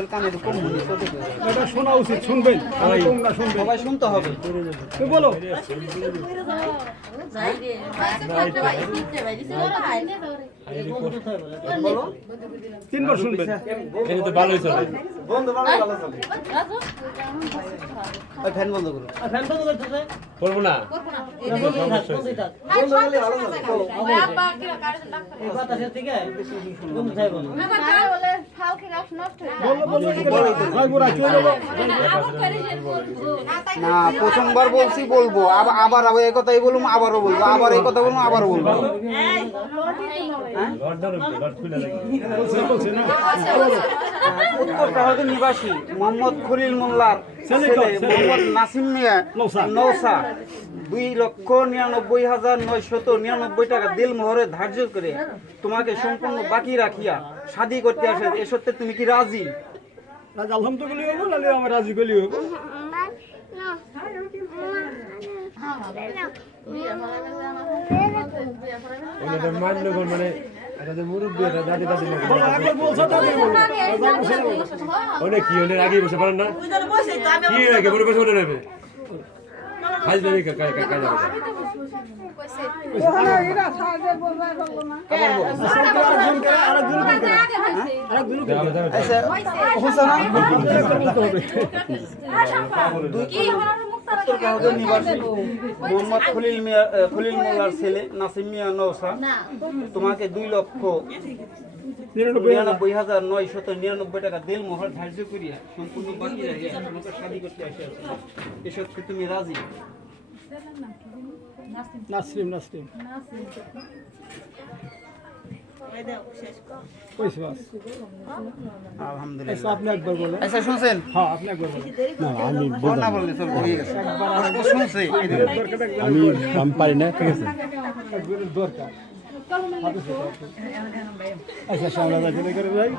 আঙ্কুল কানের উপর মুড়ি এটা শোনা উচিত শুনবেন। তোমরা শুনবেন। সবাই শুনতে হবে। তুমি বলো। তিনবার শুনবেন। এটা তো ভালোই চলে। ফ্যান বন্ধ করো। করব না। রাখব রাখি দেবো না প্রথমবার বলছি বলব। আবার আবার আবার এই কথাই বলব আবারও বলব। আবার এই কথা বলব আবারও বলব। লর্ডার লর্ড খুলে লাগে বলছে বলছে না উত্তর কাহাদের নিবাসী। মোহাম্মদ খলিল মোল্লার ছেলে মোহাম্মদ নাসিম মিয়া নৌসা। নৌসা। দুই লক্ষ নিরানব্বই হাজার নয়শত নিরানব্বই টাকা দিল মোহরে ধার্য করে তোমাকে সম্পূর্ণ বাকি রাখিয়া শাদি করতে আসে এ সত্ত্বে তুমি কি রাজি? রাজ আলহামদুলিল্লাহ হব নাহলে আমার রাজি গলি হব মানে। অনেক কি অনেক আগে বসে পারেন না? কি লাগে বলে বসে বলে নেবে হাজ দেবে কাকা কাকা কাকা যাবে। মোহাম্মদ খলিল মিয়া খলিল মোল্লার ছেলে নাসিম মিয়া নৌসা তোমাকে দুই লক্ষ নিরানব্বই হাজার। হাজার নয়শত নিরানব্বই টাকা দেল মোহর ধার্য করিয়া সম্পূর্ণ বাকি রাখিয়া তোমাকে শাদি করতে আসিয়াছে এসব কি তুমি রাজি? নাসরিম নাসরিম। আচ্ছা আচ্ছা শুনছেন? হ্যাঁ হয়ে। আমি আমি পারি না ঠিক আছে? দরকার। আচ্ছা সামনে করে যাই।